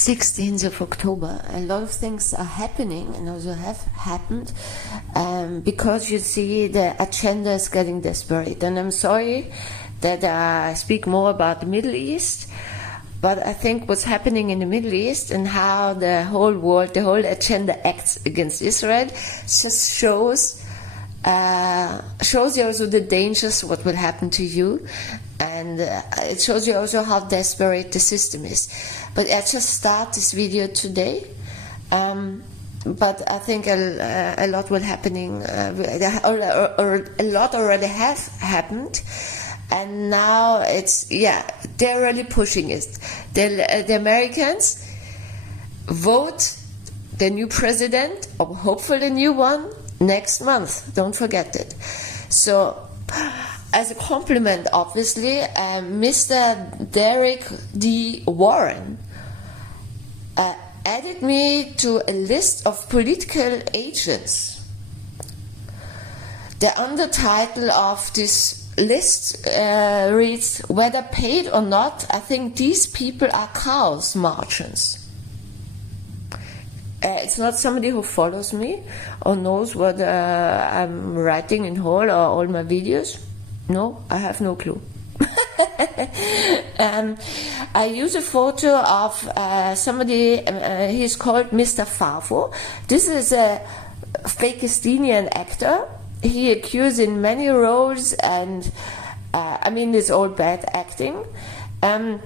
16th of October. A lot of things are happening and also have happened because you see the agenda is getting desperate. And I'm sorry that I speak more about the Middle East, but I think what's happening in the Middle East and how the whole world, the whole agenda acts against Israel just shows you also the dangers, what will happen to you, and it shows you also how desperate the system is. But I just start this video today, but I think a lot will happening, or a lot already has happened, and now it's, they're really pushing it. The Americans vote the new president, or hopefully the new one, next month. Don't forget it. So, as a compliment, obviously, Mr. Derek D. Warren added me to a list of political agents. The undertitle of this list reads, "Whether paid or not, I think these people are chaos marchers." It's not somebody who follows me or knows what I'm writing in whole or all my videos. No, I have no clue. I use a photo of somebody, he's called Mr. Favo. This is a Fakistinian actor. He accused in many roles, and it's all bad acting. And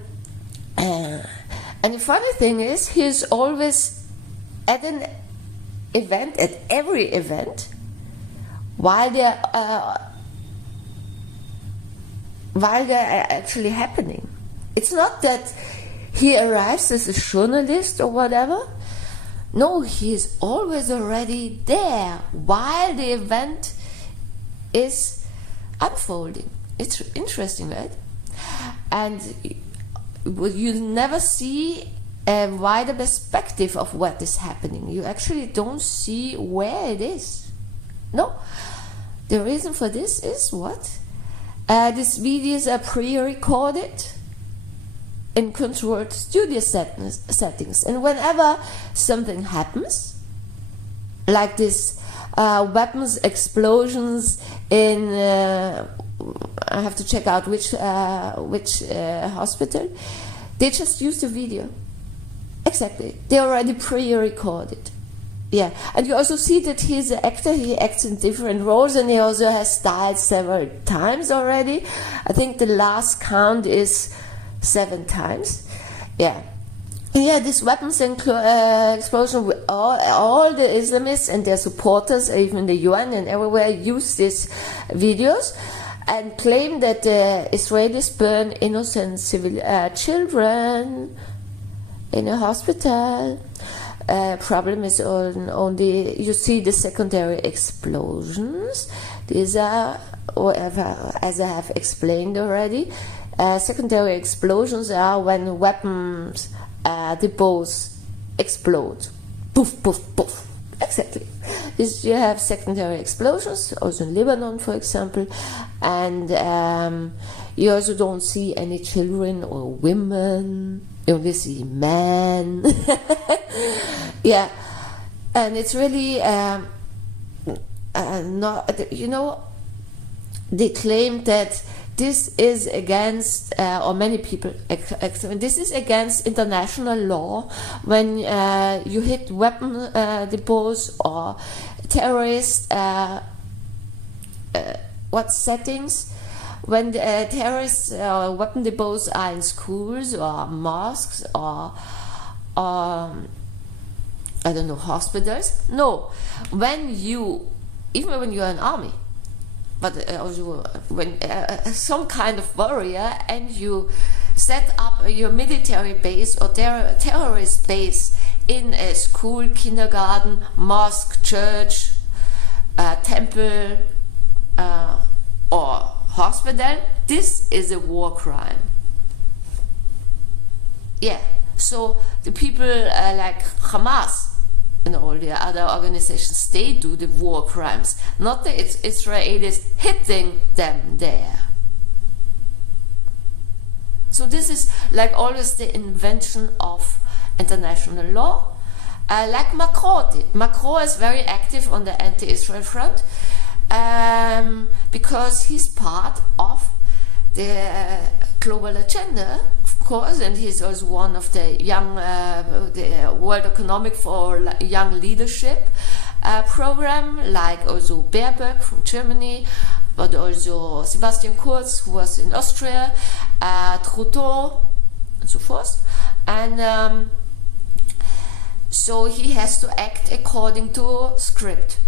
the funny thing is, he's always at an event, at every event, while they're actually happening. It's not that he arrives as a journalist or whatever. No, he is always already there while the event is unfolding. It's interesting, right? And you never see a wider perspective of what is happening. You actually don't see where it is. No. The reason for this is what? These videos are pre-recorded in controlled studio settings. And whenever something happens, like this weapons explosions in, I have to check out which hospital, they just use the video. Exactly. They already pre-recorded. Yeah. And you also see that he's an actor. He acts in different roles, and he also has died several times already. I think the last count is 7 times. Yeah. Yeah, this weapons explosion, all the Islamists and their supporters, even the UN and everywhere, use these videos and claim that the Israelis burn innocent civil children in a hospital. Problem is only you see the secondary explosions. These are, as I have explained already, secondary explosions are when weapons depots explode. Poof, poof, poof. Exactly. You have secondary explosions, also in Lebanon, for example, and you also don't see any children or women. You only see men. Yeah, and it's really not. They claim that this is against, or many people, this is against international law when you hit weapon depots or terrorist settings. When the terrorist weapon depots are in schools or mosques or I don't know, hospitals. No, even when you're an army, but also when some kind of warrior, and you set up your military base or terrorist base in a school, kindergarten, mosque, church, temple, or hospital, this is a war crime. Yeah, so the people like Hamas and all the other organizations, they do the war crimes, not the Israelis hitting them there. So this is like always the invention of international law, like Macron did. Macron is very active on the anti-Israel front because he's part of the global agenda, of course, and he's also one of the young, the World Economic for Young Leadership program, like also Baerbock from Germany, but also Sebastian Kurz, who was in Austria, Trudeau, and so forth. And so he has to act according to script.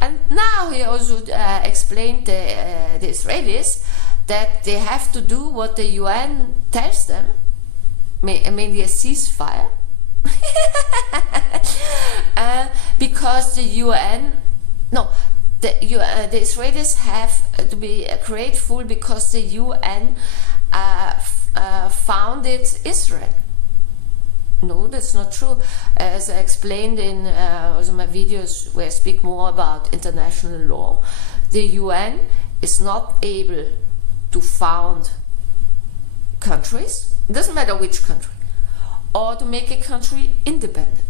And now he also explained the Israelis that they have to do what the UN tells them, mainly a ceasefire, because the UN, no, the Israelis have to be grateful because the UN founded Israel. No, that's not true. As I explained in also my videos where I speak more about international law, the UN is not able to found countries, it doesn't matter which country, or to make a country independent.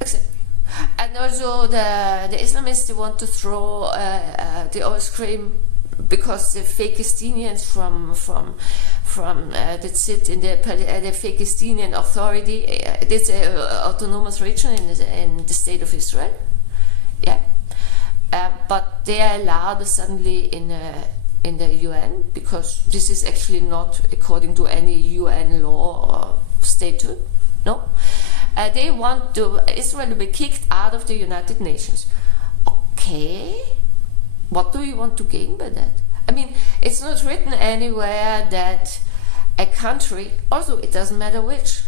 Exactly. And also the Islamists, they want to throw the ice cream because the Fakistinians that sit in the Fakistinian authority, it's an autonomous region in the state of Israel, yeah. But they are allowed suddenly in the UN because this is actually not according to any UN law or statute. No, they want Israel to be kicked out of the United Nations. Okay, what do you want to gain by that? I mean, it's not written anywhere that a country, also it doesn't matter which,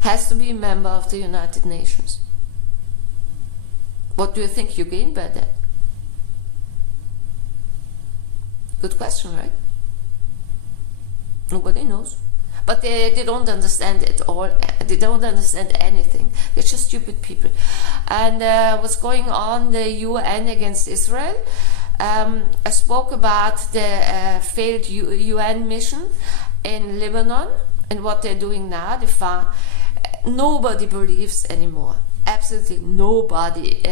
has to be a member of the United Nations. What do you think you gain by that? Good question, right? Nobody knows. But they don't understand it all. They don't understand anything. They're just stupid people. And what's going on the UN against Israel? I spoke about the failed UN mission in Lebanon and what they're doing now. They found nobody believes anymore. Absolutely nobody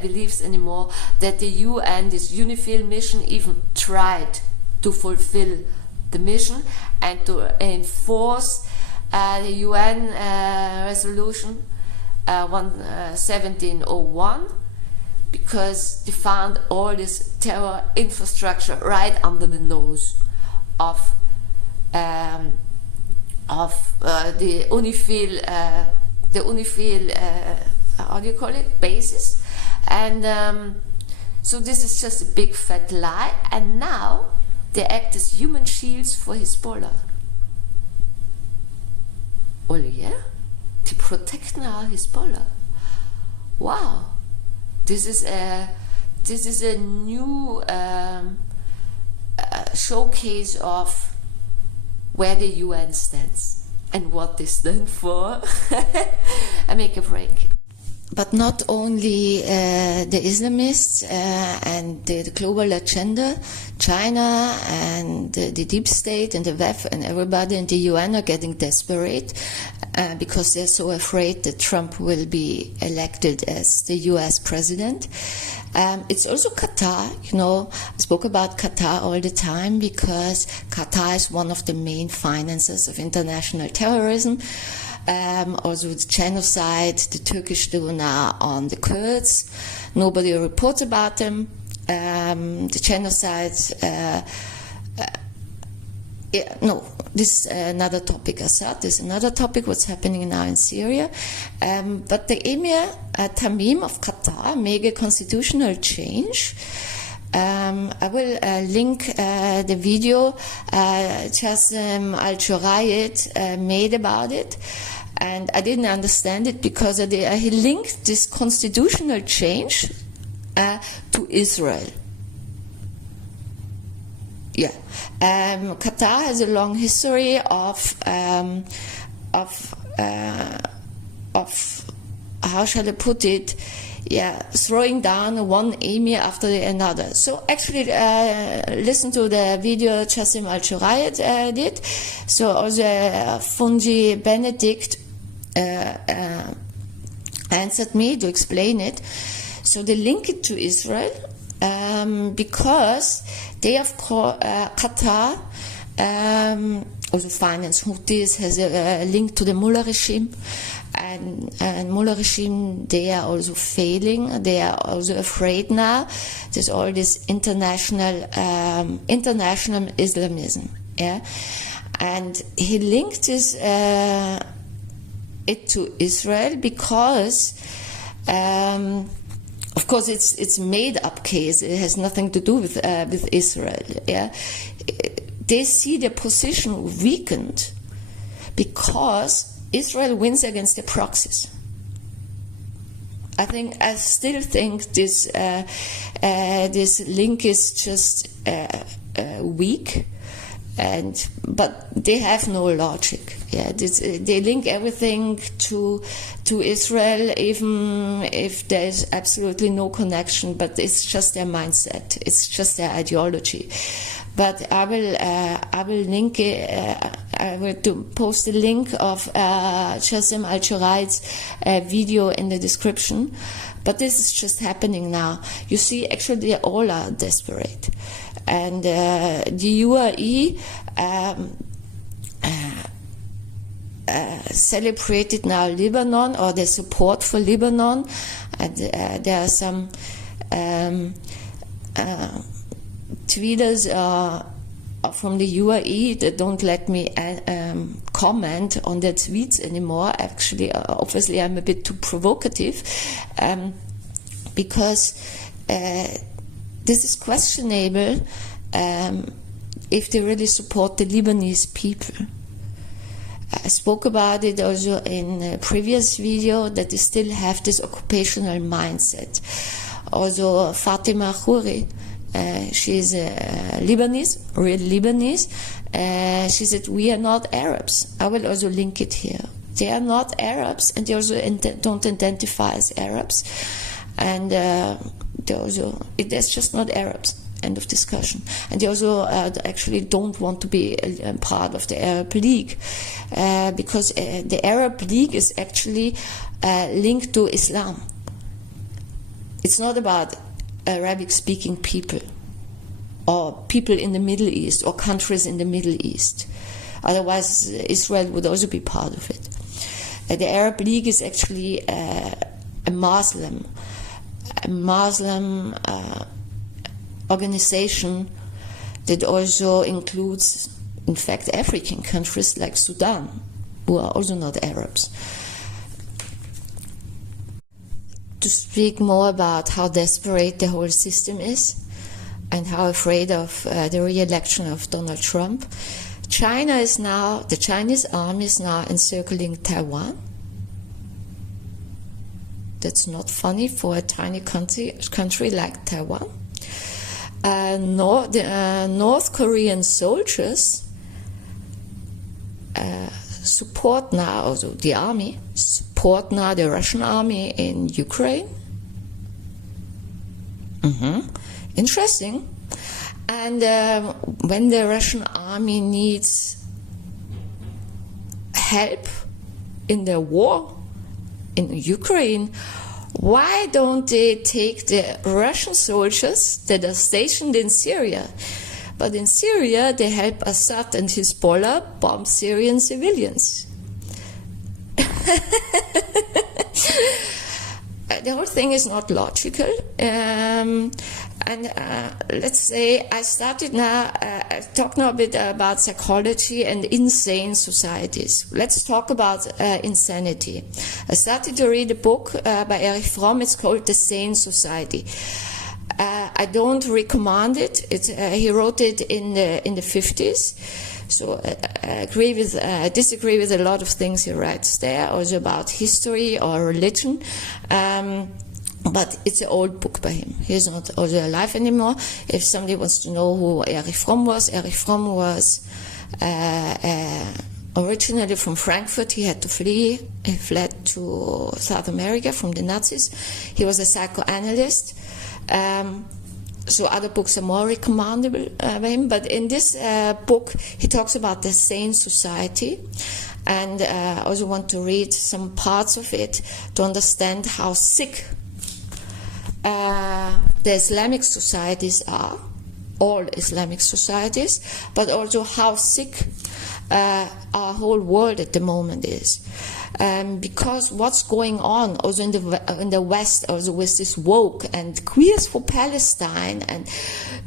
believes anymore that the UN, this UNIFIL mission, even tried to fulfill the mission and to enforce the UN resolution 1701, because they found all this terror infrastructure right under the nose of the UNIFIL. The UNIFIL, how do you call it, basis, and so this is just a big fat lie, and now they act as human shields for Hezbollah. Oh yeah? To protect now Hezbollah. Wow. This is a new showcase of where the UN stands and what they stand for. I make a break. But not only the Islamists and the global agenda, China and the deep state and the WEF and everybody in the UN are getting desperate because they're so afraid that Trump will be elected as the US president. It's also Qatar, you know, I spoke about Qatar all the time because Qatar is one of the main financiers of international terrorism. Also the genocide, the Turkish do now on the Kurds. Nobody reports about them. The genocide, no, this is another topic. Assad is another topic, what's happening now in Syria. But the Emir Tamim of Qatar made a constitutional change. I will link the video Jassim Al-Jurayed made about it, and I didn't understand it because he linked this constitutional change to Israel. Yeah, Qatar has a long history of how shall I put it? throwing down one emir after another. So actually, listen to the video Chassim Al-Shurayat did. So also Fungi Benedict answered me to explain it. So they link it to Israel because they have Qatar also finance Houthis, has a link to the Mullah regime, and Mullah regime, they are also failing. They are also afraid now. There's all this international Islamism, and he linked this it to Israel because. Of course, it's made up case. It has nothing to do with Israel. They see their position weakened because Israel wins against the proxies. I still think this link is just weak, but they have no logic. They link everything to Israel, even if there is absolutely no connection. But it's just their mindset. It's just their ideology. But I will link it. I will post a link of Chassim Al-Shurayat's video in the description. But this is just happening now. You see, actually, they all are desperate, and the UAE. Celebrated now Lebanon, or the support for Lebanon, and there are some tweeters from the UAE that don't let me comment on their tweets anymore. Actually, obviously, I'm a bit too provocative because this is questionable if they really support the Lebanese people. I spoke about it also in a previous video, that they still have this occupational mindset. Also, Fatima Khouri, she's Lebanese, real Lebanese. She said, "We are not Arabs." I will also link it here. They are not Arabs, and they also don't identify as Arabs. And that's just not Arabs. End of discussion. And they also actually don't want to be a part of the Arab League because the Arab League is actually linked to Islam. It's not about Arabic-speaking people or people in the Middle East or countries in the Middle East. Otherwise, Israel would also be part of it. The Arab League is actually a Muslim organization that also includes, in fact, African countries like Sudan, who are also not Arabs. To speak more about how desperate the whole system is and how afraid of the re-election of Donald Trump, the Chinese army is now encircling Taiwan. That's not funny for a tiny country like Taiwan. North Korean soldiers support now, also the army, support now the Russian army in Ukraine. Interesting. And when the Russian army needs help in their war in Ukraine, why don't they take the Russian soldiers that are stationed in Syria? But in Syria, they help Assad and Hezbollah bomb Syrian civilians. The whole thing is not logical. Let's say I started now, talk now a bit about psychology and insane societies. Let's talk about insanity. I started to read a book by Erich Fromm. It's called The Sane Society. I don't recommend it. He wrote it in the 50s. So I disagree with a lot of things he writes there, also about history or religion. But it's an old book by him. He's not also alive anymore. If somebody wants to know who Erich Fromm was originally from Frankfurt. He had to flee. He fled to South America from the Nazis. He was a psychoanalyst. So other books are more recommendable by him. But in this book, he talks about the sane society. And I also want to read some parts of it to understand how sick the Islamic societies are, all Islamic societies, but also how sick our whole world at the moment is. Because what's going on also in the West, also with this woke and queers for Palestine and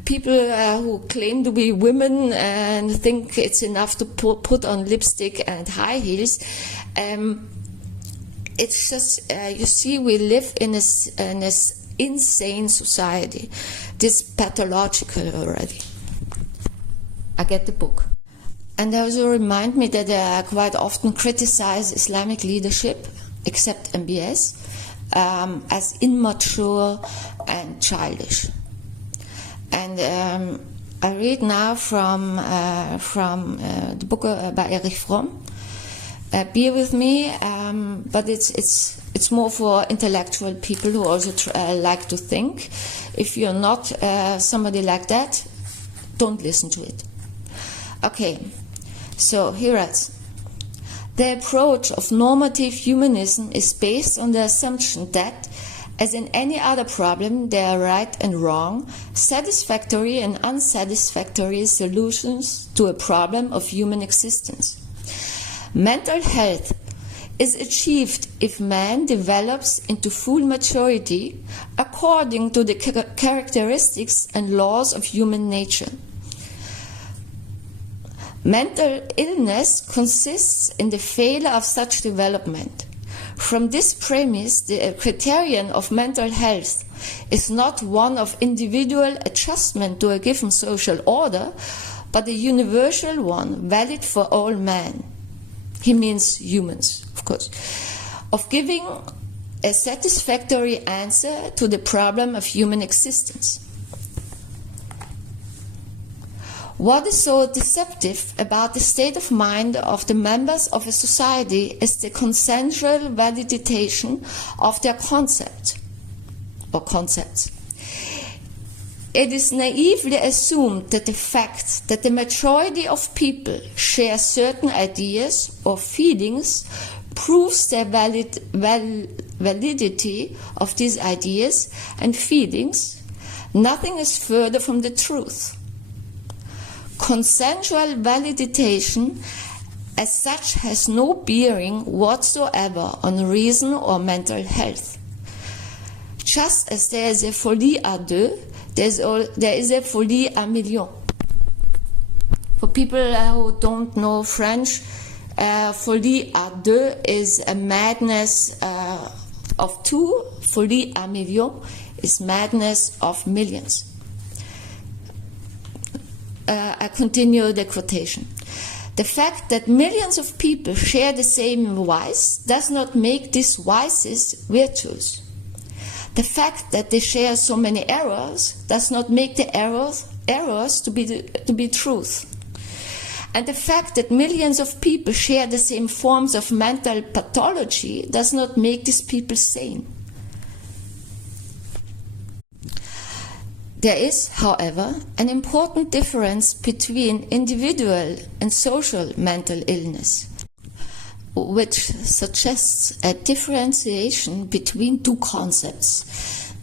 people who claim to be women and think it's enough to put on lipstick and high heels. It's just, you see, we live in this insane society. This pathological already. I get the book. And they also remind me that I quite often criticize Islamic leadership, except MBS, as immature and childish. And I read now from the book by Erich Fromm, Bear With Me, but it's more for intellectual people who also like to think. If you're not somebody like that, don't listen to it. Okay. So here it. The approach of normative humanism is based on the assumption that, as in any other problem, there are right and wrong, satisfactory and unsatisfactory solutions to a problem of human existence. Mental health is achieved if man develops into full maturity according to the characteristics and laws of human nature. Mental illness consists in the failure of such development. From this premise, the criterion of mental health is not one of individual adjustment to a given social order, but a universal one, valid for all men. He means humans, of course, of giving a satisfactory answer to the problem of human existence. What is so deceptive about the state of mind of the members of a society is the consensual validation of their concept or concepts. It is naively assumed that the fact that the majority of people share certain ideas or feelings proves the validity of these ideas and feelings. Nothing is further from the truth. Consensual validation as such has no bearing whatsoever on reason or mental health. Just as there is a folie à deux, there is a folie à million. For people who don't know French, folie à deux is a madness of two, folie à million is madness of millions. I continue the quotation. The fact that millions of people share the same vice does not make these vices virtues. The fact that they share so many errors does not make the errors to be truth. And the fact that millions of people share the same forms of mental pathology does not make these people sane. There is, however, an important difference between individual and social mental illness, which suggests a differentiation between two concepts,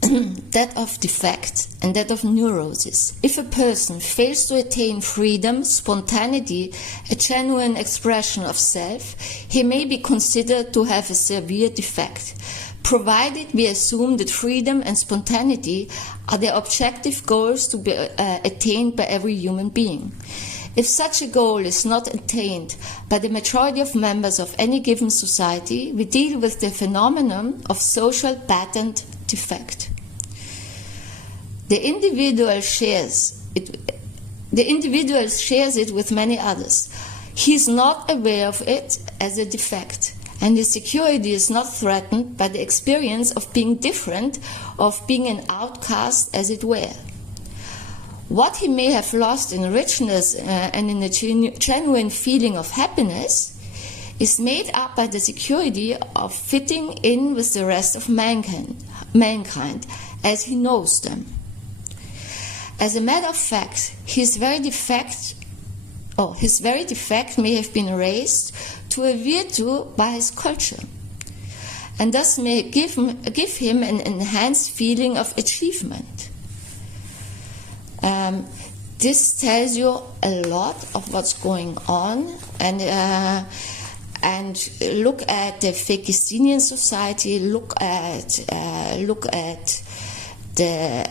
that of defect and that of neurosis. If a person fails to attain freedom, spontaneity, a genuine expression of self, he may be considered to have a severe defect, provided we assume that freedom and spontaneity are the objective goals to be attained by every human being. If such a goal is not attained by the majority of members of any given society, we deal with the phenomenon of social patent defect. The individual shares it with many others. He is not aware of it as a defect, and his security is not threatened by the experience of being different, of being an outcast, as it were. What he may have lost in richness and in a genuine feeling of happiness is made up by the security of fitting in with the rest of mankind as he knows them. As a matter of fact, his very defect may have been raised to a virtue by his culture, and thus may give him an enhanced feeling of achievement. This tells you a lot of what's going on, and look at the Fakistinian society. Look at the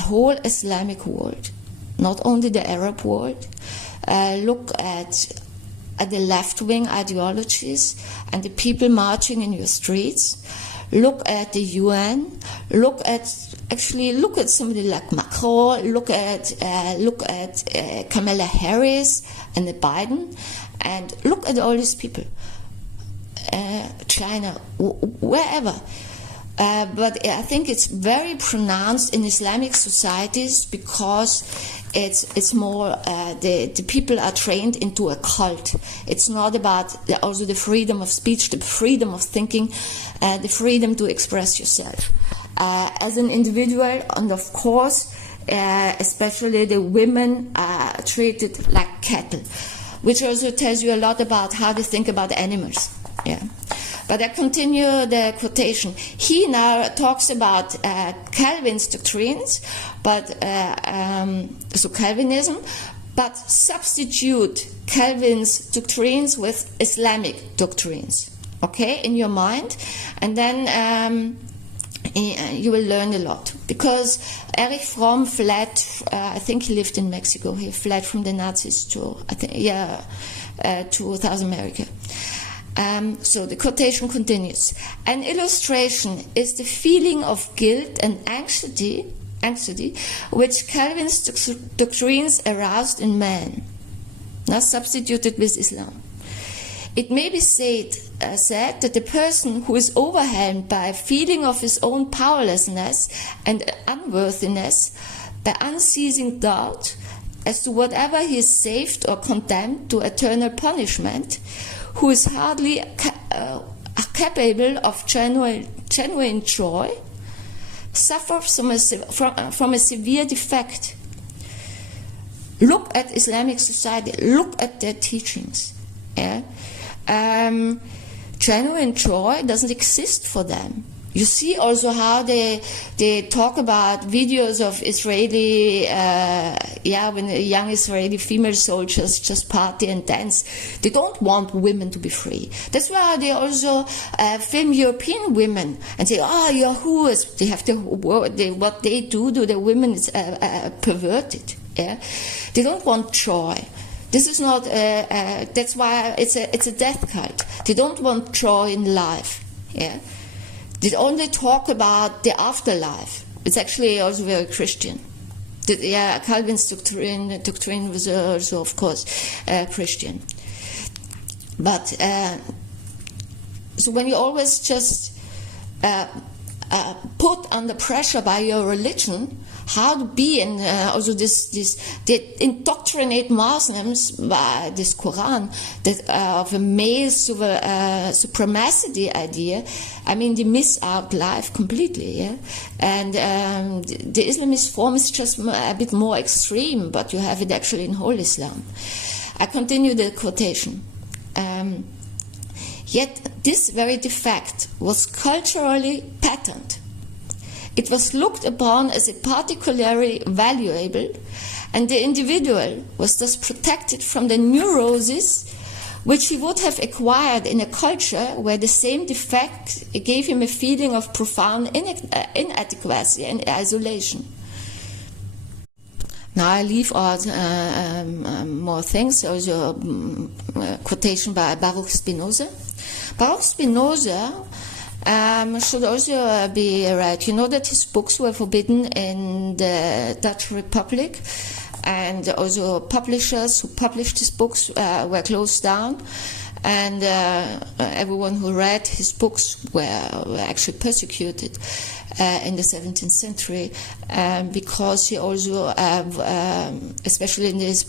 whole Islamic world, not only the Arab world. Look at the left-wing ideologies and the people marching in your streets. Look at the UN. Look at somebody like Macron. Look at Kamala Harris and the Biden, and look at all these people. China, wherever. But I think it's very pronounced in Islamic societies because it's more the people are trained into a cult. It's not about also the freedom of speech, the freedom of thinking, the freedom to express yourself as an individual, and of course, especially the women are treated like cattle, which also tells you a lot about how they think about animals. Yeah. But I continue the quotation. He now talks about Calvin's doctrines, but so Calvinism, but substitute Calvin's doctrines with Islamic doctrines. Okay, in your mind, and then you will learn a lot. Because Erich Fromm fled. I think he lived in Mexico. He fled from the Nazis to South America. So the quotation continues. An illustration is the feeling of guilt and anxiety which Calvin's doctrines aroused in man, now substituted with Islam. It may be said that the person who is overwhelmed by a feeling of his own powerlessness and unworthiness, by unceasing doubt as to whatever he is saved or condemned to eternal punishment, who is hardly capable of genuine joy, suffers from a severe defect. Look at Islamic society. Look at their teachings. Yeah? Genuine joy doesn't exist for them. You see also how they talk about videos of Israeli, when young Israeli female soldiers just party and dance. They don't want women to be free. That's why they also film European women and say, you're whores. They have what they do to the women is perverted. Yeah? They don't want joy. This is not. That's why it's a death cult. They don't want joy in life. Yeah. They only talk about the afterlife. It's actually also very Christian. Calvin's doctrine was also, of course, Christian. But so when you always just put under pressure by your religion, how to be, and also they indoctrinate Muslims by this Quran of a male supremacy idea. I mean, they miss out life completely. Yeah? And the Islamist form is just a bit more extreme, but you have it actually in whole Islam. I continue the quotation. Yet this very defect was culturally patterned. It was looked upon as a particularly valuable, and the individual was thus protected from the neuroses which he would have acquired in a culture where the same defect gave him a feeling of profound inadequacy and isolation. Now I leave out more things. Also a quotation by Baruch Spinoza. Baruch Spinoza should also be right. You know that his books were forbidden in the Dutch Republic, and also publishers who published his books were closed down. and everyone who read his books were actually persecuted in the 17th century, because he also, especially in his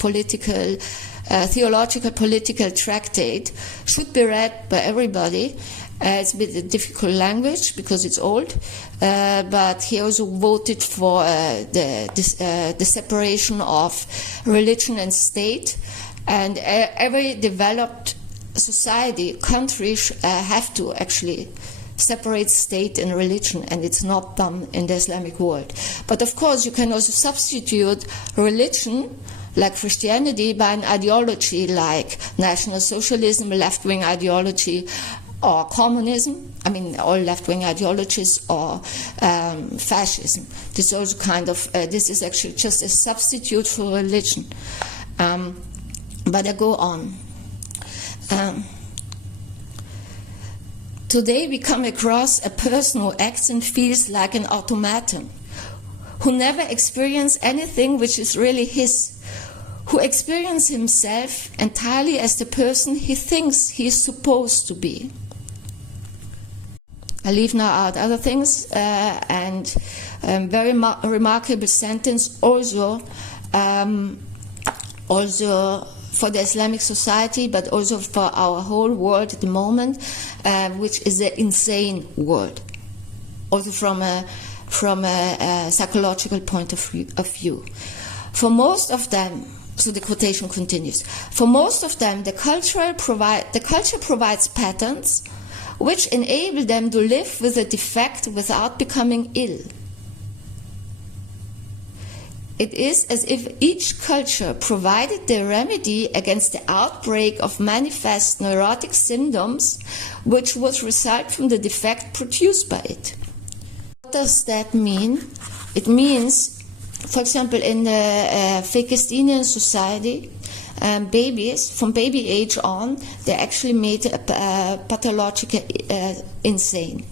theological political tractate, should be read by everybody. It's a bit a difficult language because it's old, but he also voted for the separation of religion and state, and every developed society, countries have to actually separate state and religion, and it's not done in the Islamic world. But of course you can also substitute religion, like Christianity, by an ideology like National Socialism, left-wing ideology, or communism, I mean all left-wing ideologies, or fascism. This is also kind of, this is actually just a substitute for religion. But I go on. Today we come across a person who acts and feels like an automaton, who never experienced anything which is really his, who experiences himself entirely as the person he thinks he is supposed to be. I leave now out other things, and very remarkable sentence also for the Islamic society, but also for our whole world at the moment, which is the insane world, also from a psychological point of view. For most of them, so the quotation continues, for most of them the culture provides patterns which enable them to live with a defect without becoming ill. It is as if each culture provided the remedy against the outbreak of manifest neurotic symptoms which would result from the defect produced by it. What does that mean? It means, for example, in the Fakistinian society, babies, from baby age on, they actually made pathological insane.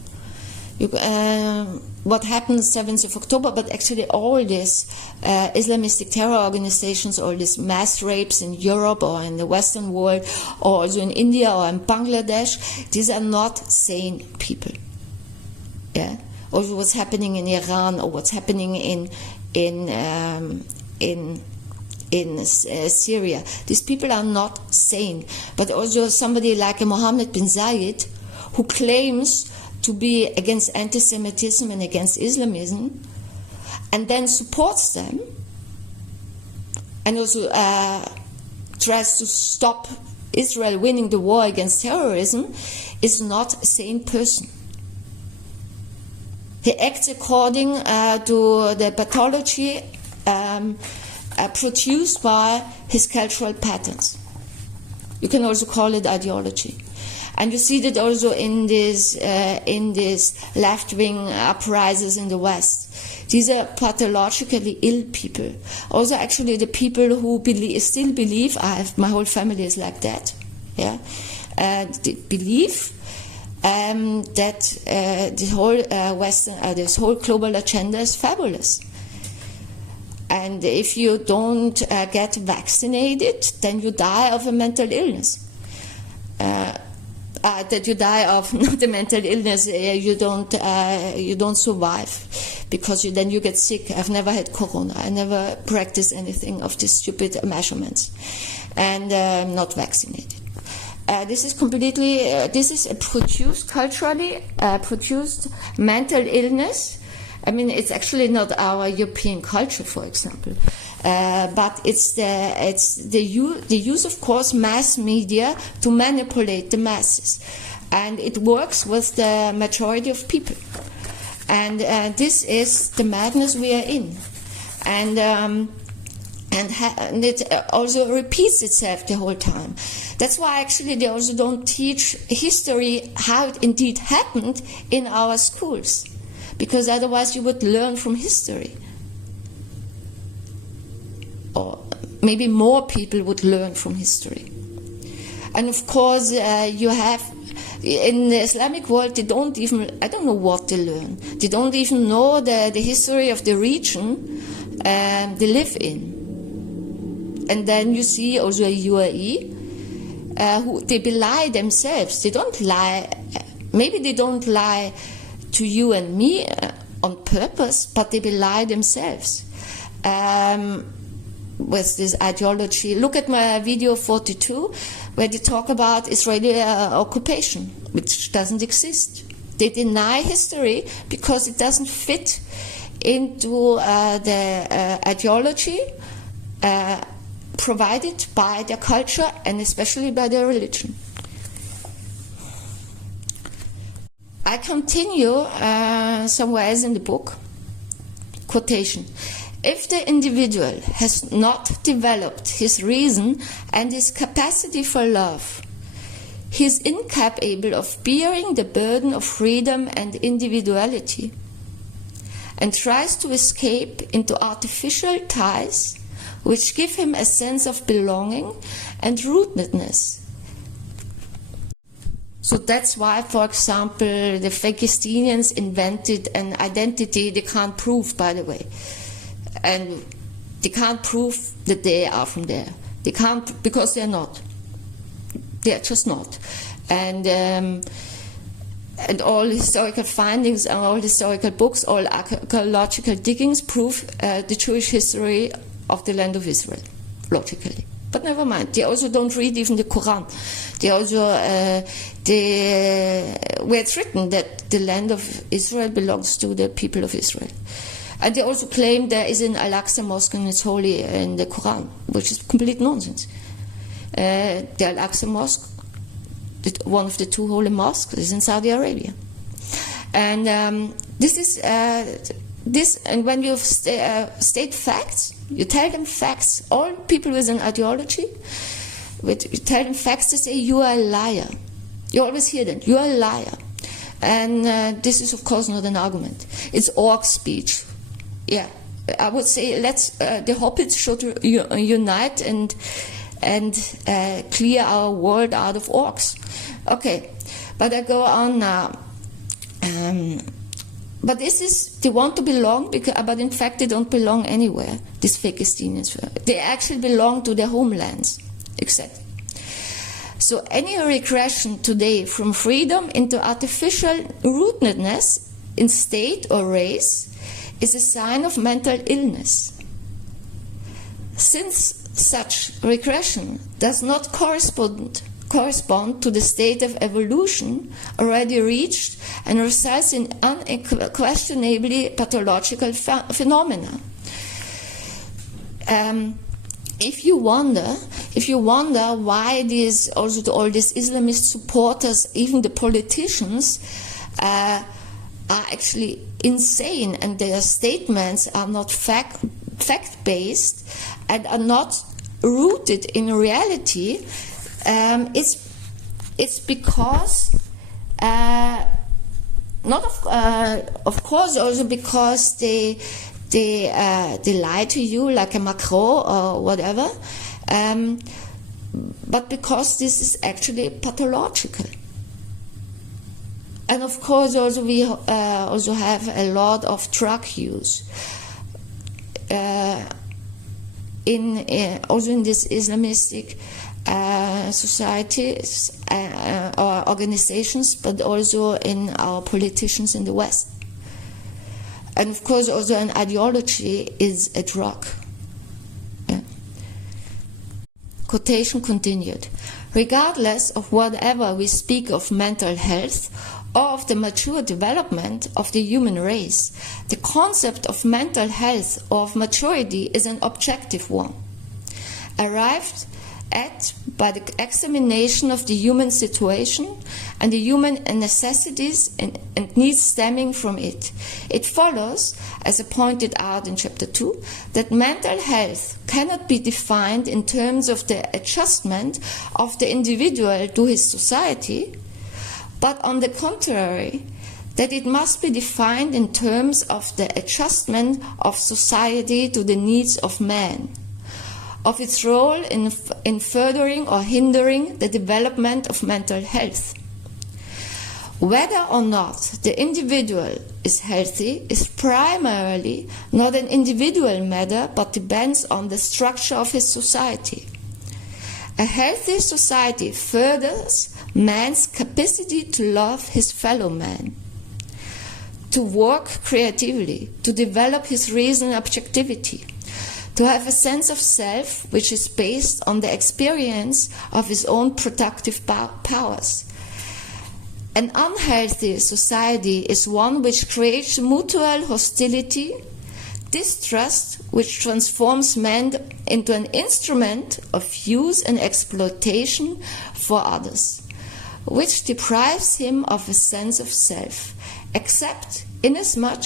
What happened 7th of October, but actually all these Islamistic terror organizations, all these mass rapes in Europe or in the Western world, or also in India or in Bangladesh, these are not sane people. Yeah. Also what's happening in Iran, or what's happening in Syria. These people are not sane. But also somebody like a Mohammed bin Zayed, who claims to be against anti-Semitism and against Islamism, and then supports them, and also tries to stop Israel winning the war against terrorism, is not a sane person. He acts according to the pathology produced by his cultural patterns. You can also call it ideology. And you see that also in these left-wing uprisings in the West. These are pathologically ill people. Also, actually, the people who still believe, my whole family is like that, yeah, they believe that this whole global agenda is fabulous. And if you don't get vaccinated, then you die of a mental illness. That you die of not a mental illness, you don't survive, because then you get sick. I've never had corona. I never practiced anything of these stupid measurements, and not vaccinated. This is completely. This is a culturally produced mental illness. I mean, it's actually not our European culture, for example, but it's the use of course mass media to manipulate the masses, and it works with the majority of people, and this is the madness we are in, and it also repeats itself the whole time. That's why actually they also don't teach history, how it indeed happened, in our schools. Because otherwise you would learn from history. Or maybe more people would learn from history. And of course you have, in the Islamic world, they don't even, I don't know what they learn. They don't even know the history of the region they live in. And then you see also a UAE, who they belie themselves. They don't lie. Maybe they don't lie to you and me on purpose, but they belie themselves with this ideology. Look at my video 42, where they talk about Israeli occupation, which doesn't exist. They deny history because it doesn't fit into the ideology provided by their culture and especially by their religion. I continue somewhere else in the book. Quotation. If the individual has not developed his reason and his capacity for love, he is incapable of bearing the burden of freedom and individuality, and tries to escape into artificial ties which give him a sense of belonging and rootedness. So that's why, for example, the Phagistinians invented an identity they can't prove, by the way. And they can't prove that they are from there. They can't, because they're not. They're just not. And all historical findings and all historical books, all archaeological diggings prove the Jewish history of the land of Israel, logically. But never mind, they also don't read even the Quran. They also, where it's written that the land of Israel belongs to the people of Israel. And they also claim there is an Al-Aqsa mosque and it's holy in the Quran, which is complete nonsense. The Al-Aqsa mosque, one of the two holy mosques, is in Saudi Arabia. And this is, and when you state facts, you tell them facts. All people with an ideology, you tell them facts, they say, you are a liar. You always hear that, you are a liar. And this is, of course, not an argument. It's orc speech. Yeah, I would say let's the hobbits should unite and clear our world out of orcs. Okay, but I go on now. But this is, they want to belong, but in fact they don't belong anywhere, these Phagistinians. They actually belong to their homelands, exactly. So any regression today from freedom into artificial rootedness in state or race is a sign of mental illness. Since such regression does not correspond to the state of evolution already reached and results in unquestionably pathological phenomena. If you wonder why all these Islamist supporters, even the politicians, are actually insane and their statements are not fact-based and are not rooted in reality, it's because of course also because they lie to you like a Macron or whatever, but because this is actually pathological. And of course also we also have a lot of drug use also in this Islamistic societies or organizations, but also in our politicians in the West. And of course also an ideology is a drug. Yeah. Quotation continued. Regardless of whatever we speak of mental health or of the mature development of the human race, the concept of mental health or of maturity is an objective one, arrived at by the examination of the human situation and the human necessities and needs stemming from it. It follows, as I pointed out in chapter 2, that mental health cannot be defined in terms of the adjustment of the individual to his society, but on the contrary, that it must be defined in terms of the adjustment of society to the needs of man, of its role in furthering or hindering the development of mental health. Whether or not the individual is healthy is primarily not an individual matter, but depends on the structure of his society. A healthy society furthers man's capacity to love his fellow man, to work creatively, to develop his reason and objectivity, to have a sense of self which is based on the experience of his own productive powers. An unhealthy society is one which creates mutual hostility, distrust, which transforms man into an instrument of use and exploitation for others, which deprives him of a sense of self, except inasmuch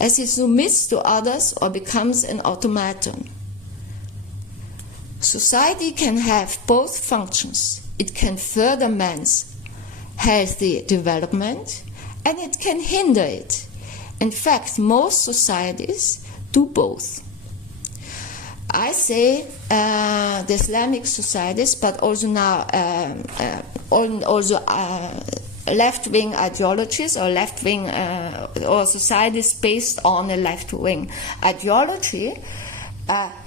as he submits to others or becomes an automaton. Society can have both functions. It can further man's healthy development, and it can hinder it. In fact, most societies do both. I say the Islamic societies, but also now left-wing ideologies or left-wing or societies based on a left-wing ideology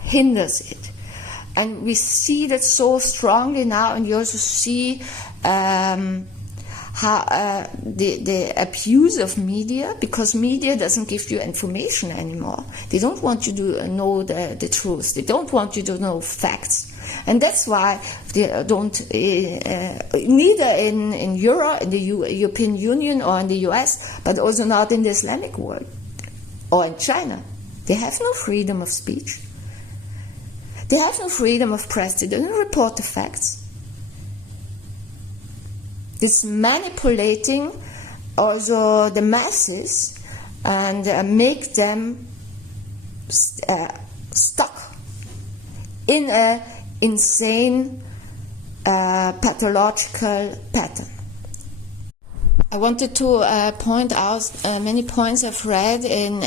hinders it. And we see that so strongly now, and you also see how the abuse of media, because media doesn't give you information anymore. They don't want you to know the truth. They don't want you to know facts. And that's why they don't, neither in Europe, in the European Union or in the US, but also not in the Islamic world or in China. They have no freedom of speech. They have no freedom of press. They don't report the facts. This manipulating also the masses and make them stuck in an insane pathological pattern. I wanted to point out many points I've read in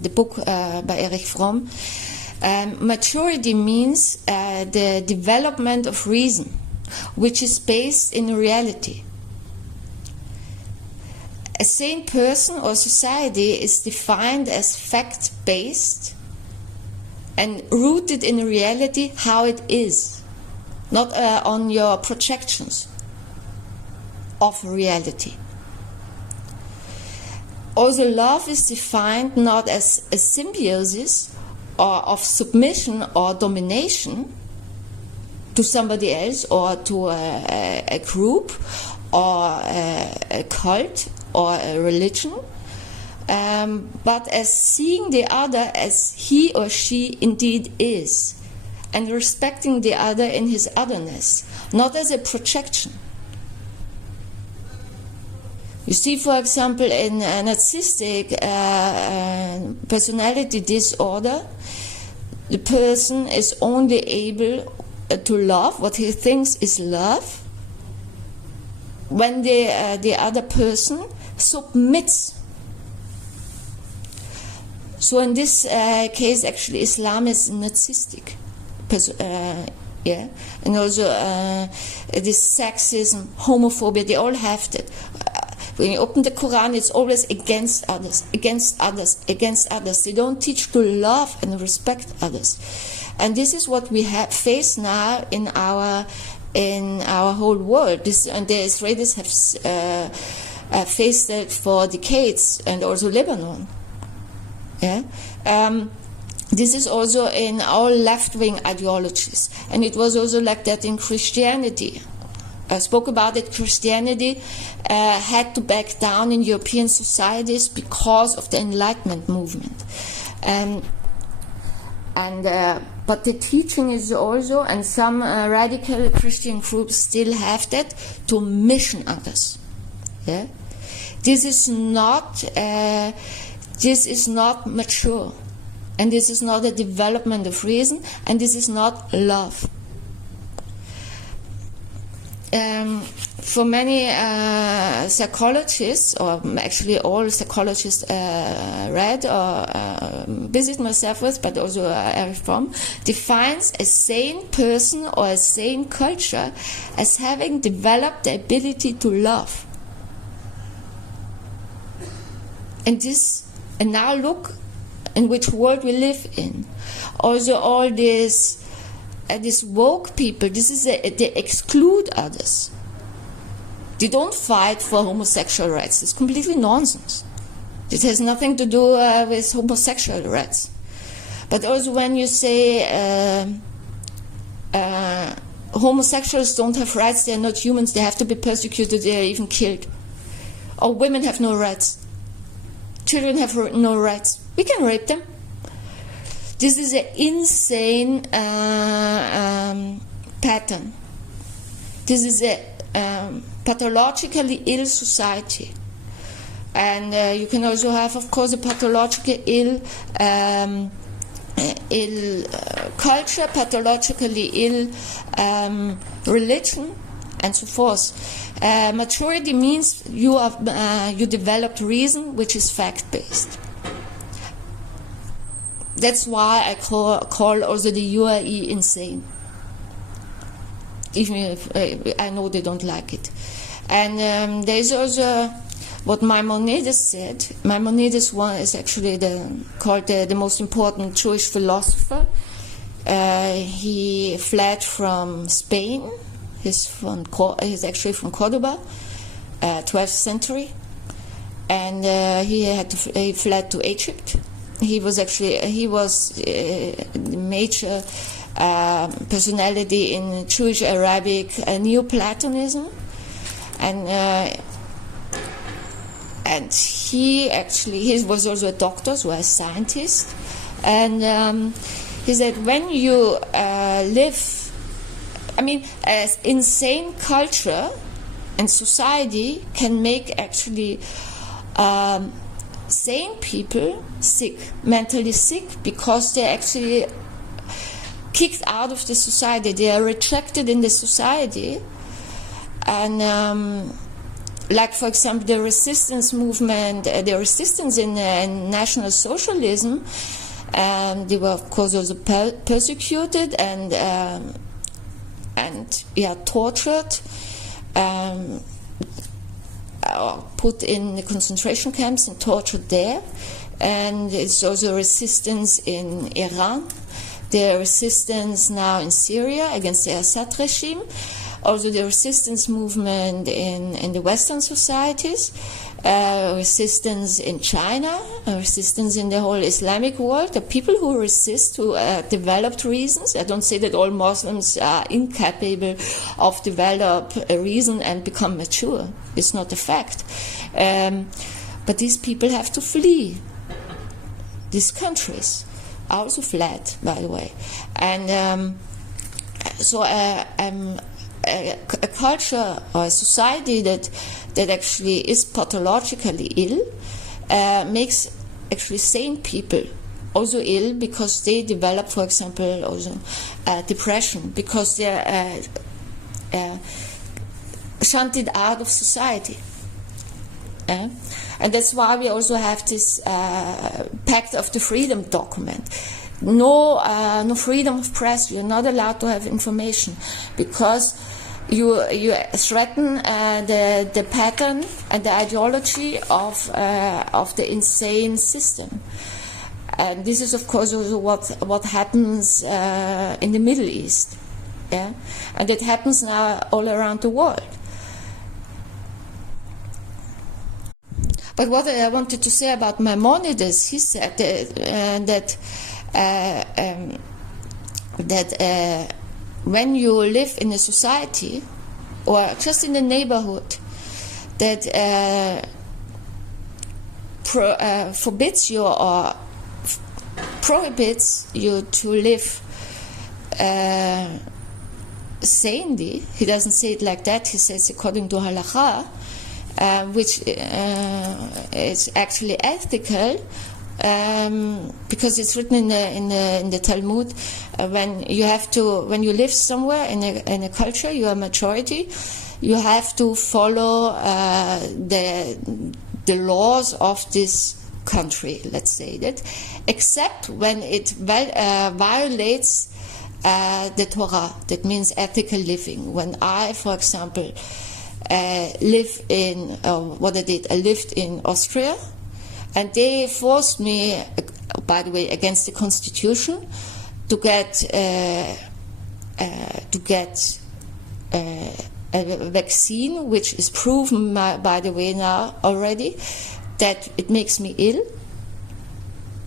the book by Erich Fromm. Maturity means the development of reason, which is based in reality. A sane person or society is defined as fact-based and rooted in reality how it is, not on your projections of reality. Also, love is defined not as a symbiosis or of submission or domination to somebody else or to a group or a cult or a religion, but as seeing the other as he or she indeed is, and respecting the other in his otherness, not as a projection. You see, for example, in a narcissistic personality disorder, the person is only able to love what he thinks is love when the other person submits. So in this case, actually, Islam is narcissistic. Yeah, and also this sexism, homophobia, they all have that. When you open the Quran, it's always against others, against others, against others. They don't teach to love and respect others. And this is what we face now in our whole world. And the Israelis have faced it for decades, and also Lebanon. Yeah. This is also in all left-wing ideologies, and it was also like that in Christianity. I spoke about it. Christianity had to back down in European societies because of the Enlightenment movement. But the teaching is also, and some radical Christian groups still have that, to mission others. Yeah? This is not mature, and this is not a development of reason, and this is not love. For many psychologists, or actually all psychologists read or visit myself with, but also Erich Fromm, defines a sane person or a sane culture as having developed the ability to love. And now look in which world we live in. Also all this these woke people, they exclude others. They don't fight for homosexual rights. It's completely nonsense. It has nothing to do with homosexual rights. But also when you say homosexuals don't have rights, they're not humans, they have to be persecuted, they're even killed. Or women have no rights. Children have no rights. We can rape them. This is an insane pattern. This is a pathologically ill society. And you can also have, of course, a pathologically ill culture, pathologically ill religion, and so forth. Maturity means you developed reason which is fact-based. That's why I call also the UAE insane, even if I know they don't like it. And there is also what Maimonides said. Maimonides is actually called the most important Jewish philosopher. He fled from Spain. He's actually from Cordoba, 12th century, and he fled to Egypt. He was the major personality in Jewish Arabic Neoplatonism, and he was also a doctor, so a scientist, and he said when you live, as insane culture and society can make actually sane people sick, mentally sick, because they're actually kicked out of the society, they are rejected in the society. And like, for example, the resistance movement, the resistance in National Socialism, they were, of course, also persecuted and tortured, put in the concentration camps and tortured there. And it's also resistance in Iran, the resistance now in Syria against the Assad regime, also the resistance movement in the Western societies, resistance in China, resistance in the whole Islamic world. The people who resist, who developed reasons. I don't say that all Muslims are incapable of develop a reason and become mature. It's not a fact. But these people have to flee. These countries are also fled, by the way. And so a culture or a society that actually is pathologically ill makes actually sane people also ill, because they develop, for example, also depression, because they're shunted out of society. And that's why we also have this Pact of the Freedom document. No freedom of press. You're not allowed to have information, because you threaten the pattern and the ideology of the insane system. And this is, of course, also what happens in the Middle East, and it happens now all around the world. But what I wanted to say about Maimonides, he said that when you live in a society or just in a neighborhood that forbids you or prohibits you to live sanely, he doesn't say it like that, he says according to halakha, which is actually ethical, because it's written in the Talmud. When you live somewhere in a culture, you are a majority. You have to follow the laws of this country. Let's say that, except when it violates the Torah. That means ethical living. When I, for example, lived in Austria, and they forced me, by the way, against the constitution, to get to get a vaccine, which is proven, by the way, now already, that it makes me ill,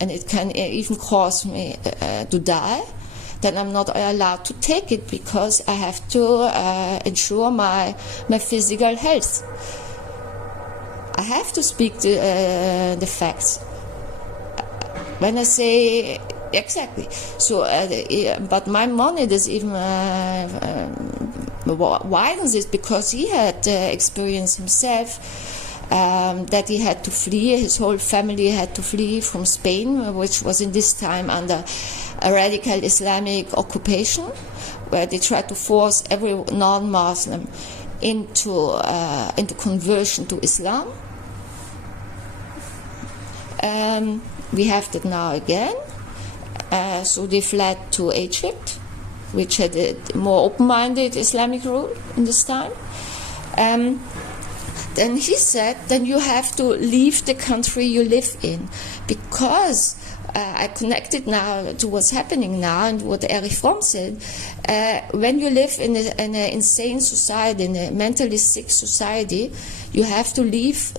and it can even cause me to die, then I'm not allowed to take it because I have to ensure my physical health. I have to speak the facts. When I say exactly, so but Maimonides even widens it because he had experienced himself that he had to flee. His whole family had to flee from Spain, which was in this time under a radical Islamic occupation, where they tried to force every non-Muslim into conversion to Islam. We have that now again. So they fled to Egypt, which had a more open-minded Islamic rule in this time. Then he said, then you have to leave the country you live in, because I connected now to what's happening now and what Erich Fromm said. When you live in an insane society, in a mentally sick society, you have to leave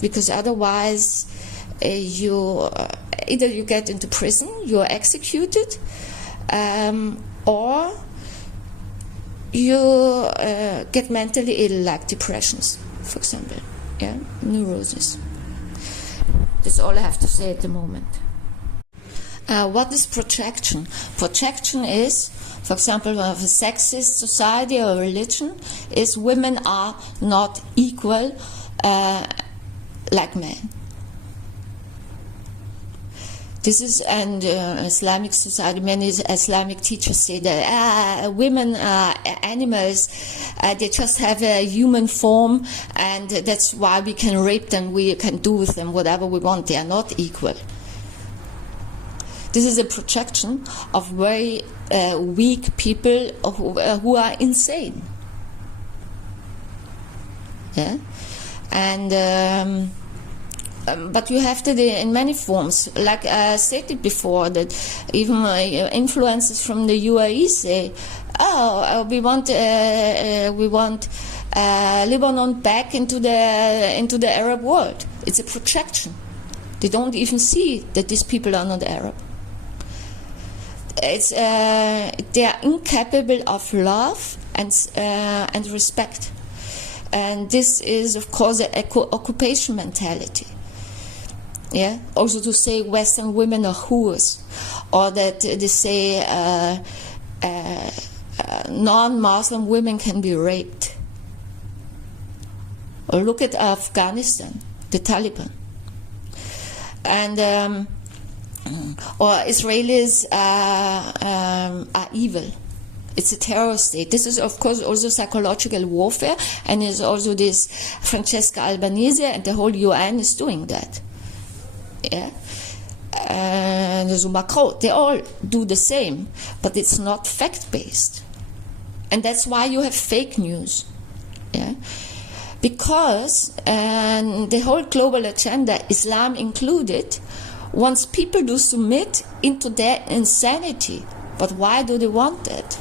because otherwise either you get into prison, you are executed, or you get mentally ill, like depressions, for example, neurosis. That's all I have to say at the moment. What is projection? Projection is, for example, of a sexist society or religion, is women are not equal like men. This is, and Islamic society, many Islamic teachers say that women are animals, they just have a human form, and that's why we can rape them, we can do with them whatever we want, they are not equal. This is a projection of very weak people who are insane. Yeah? And but you have to in many forms, like I stated before, that even influences from the UAE say, we want Lebanon back into the Arab world. It's a projection. They don't even see that these people are not Arab. It's they are incapable of love and respect, and this is, of course, an occupation mentality. Yeah. Also, to say Western women are whores, or that they say non-Muslim women can be raped. Or look at Afghanistan, the Taliban, and or Israelis are evil. It's a terror state. This is, of course, also psychological warfare, and is also this Francesca Albanese and the whole UN is doing that. Yeah, and so Macron, they all do the same, but it's not fact-based, and that's why you have fake news. Yeah, because the whole global agenda, Islam included, wants people to submit into their insanity. But why do they want that?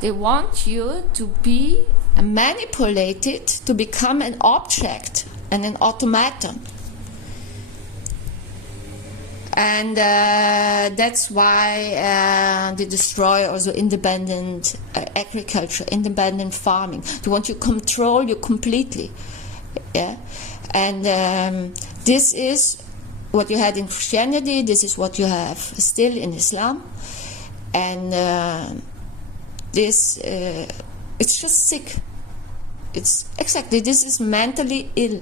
They want you to be manipulated to become an object and an automaton. And that's why they destroy also independent agriculture, independent farming. They want to control you completely. Yeah? And this is what you had in Christianity, this is what you have still in Islam. And this, it's just sick. It's exactly, this is mentally ill.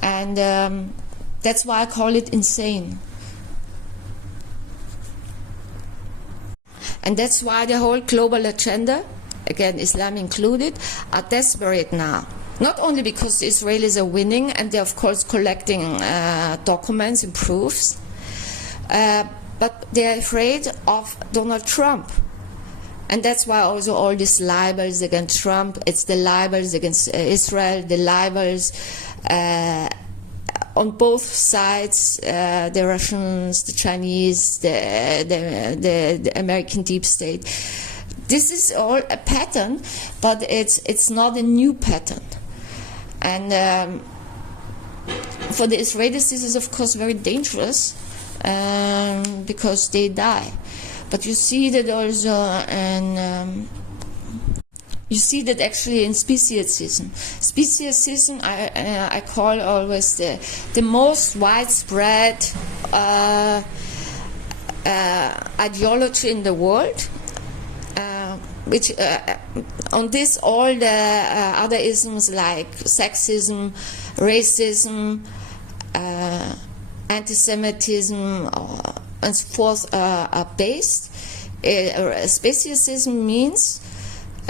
And that's why I call it insane. And that's why the whole global agenda, again Islam included, are desperate now. Not only because the Israelis are winning and they're of course collecting documents and proofs, but they're afraid of Donald Trump. And that's why also all these libels against Trump, it's the libels against Israel, the libels on both sides, the Russians, the Chinese, the American deep state. This is all a pattern, but it's not a new pattern. And for the Israelis, this is of course very dangerous because they die. But you see that also, and you see that actually in speciesism. Speciesism I call always the most widespread ideology in the world. Which on this all the other isms like sexism, racism, anti-Semitism, and so forth are based. Speciesism means,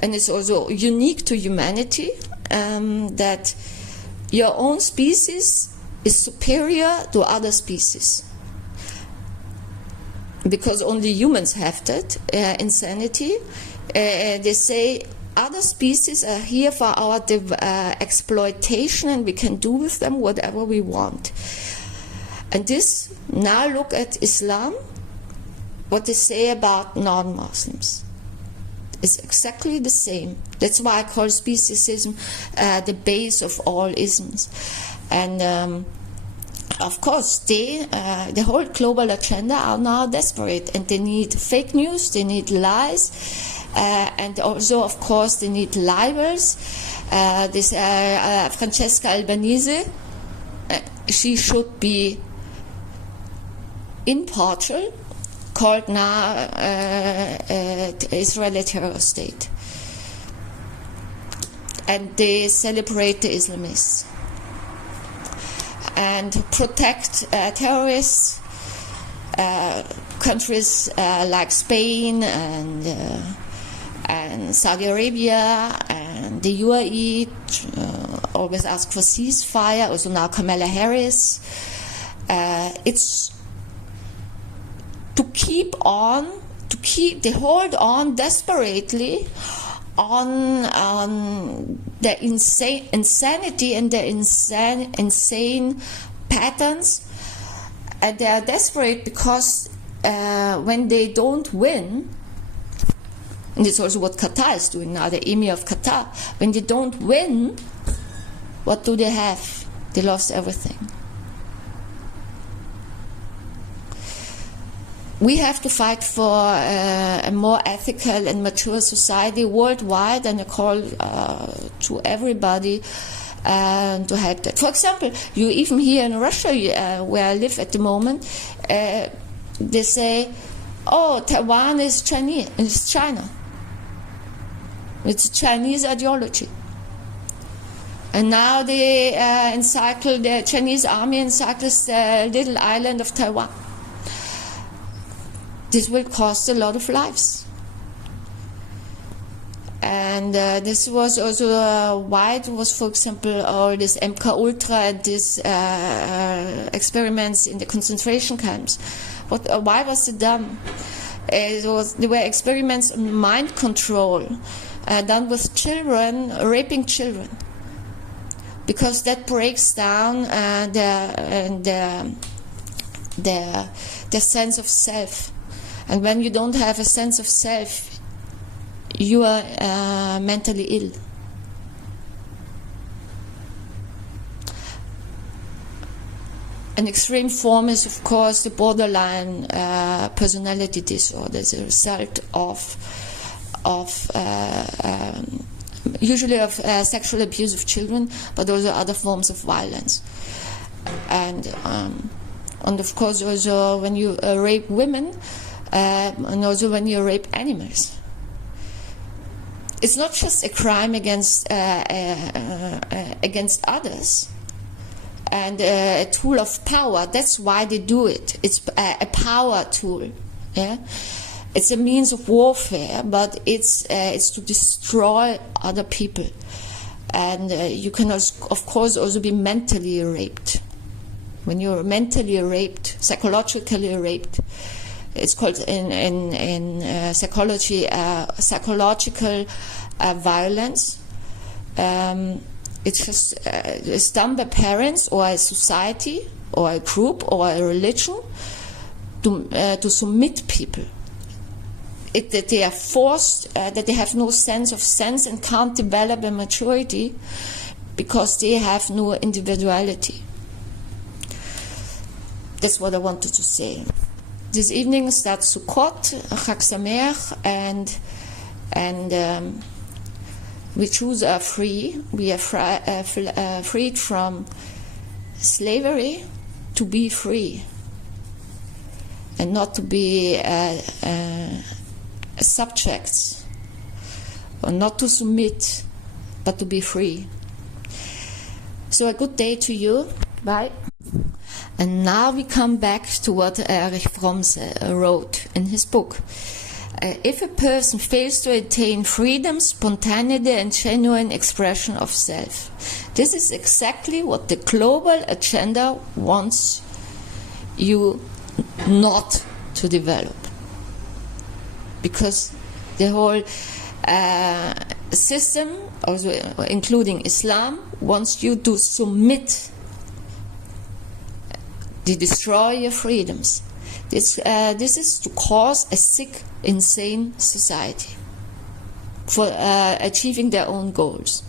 and it's also unique to humanity, that your own species is superior to other species. Because only humans have that insanity. They say other species are here for our exploitation, and we can do with them whatever we want. And this, now look at Islam, what they say about non-Muslims. It's exactly the same. That's why I call speciesism the base of all isms. And of course, the whole global agenda are now desperate, and they need fake news, they need lies, and also, of course, they need libels. This Francesca Albanese, she should be in Portugal, called now Israeli terror state, and they celebrate the Islamists and protect terrorists. Countries like Spain and Saudi Arabia and the UAE always ask for ceasefire. Also now Kamala Harris. It's they hold on desperately on the insanity and the insane patterns, and they are desperate because when they don't win, and it's also what Qatar is doing now, the Emir of Qatar, when they don't win, what do they have? They lost everything. We have to fight for a more ethical and mature society worldwide, and I call to everybody to help that. For example, you even here in Russia, where I live at the moment, they say, "Oh, Taiwan is Chinese, it's China. It's a Chinese ideology." And now they the Chinese army encircles the little island of Taiwan. This will cost a lot of lives. And this was also why it was, for example, all this MK Ultra and these experiments in the concentration camps. Why was it done? There were experiments on mind control done with children, raping children, because that breaks down the sense of self. And when you don't have a sense of self, you are mentally ill. An extreme form is, of course, the borderline personality disorder, as a result usually of sexual abuse of children, but also other forms of violence. And of course, also when you rape women, and also when you rape animals. It's not just a crime against others and a tool of power. That's why they do it. It's a power tool. Yeah, it's a means of warfare, but it's to destroy other people. And you can, of course, also be mentally raped. When you're mentally raped, psychologically raped, it's called in psychology psychological violence. It's just it's done by parents or a society or a group or a religion to submit people. That they are forced, that they have no sense of sense and can't develop a maturity because they have no individuality. That's what I wanted to say. This evening starts Sukkot, Chag Sameach, and we Jews are free. We are freed from slavery to be free and not to be subjects, or not to submit, but to be free. So a good day to you. Bye. And now we come back to what Erich Fromm wrote in his book. If a person fails to attain freedom, spontaneity, and genuine expression of self, this is exactly what the global agenda wants you not to develop. Because the whole system, also including Islam, wants you to submit. They destroy your freedoms. This is to cause a sick, insane society for achieving their own goals.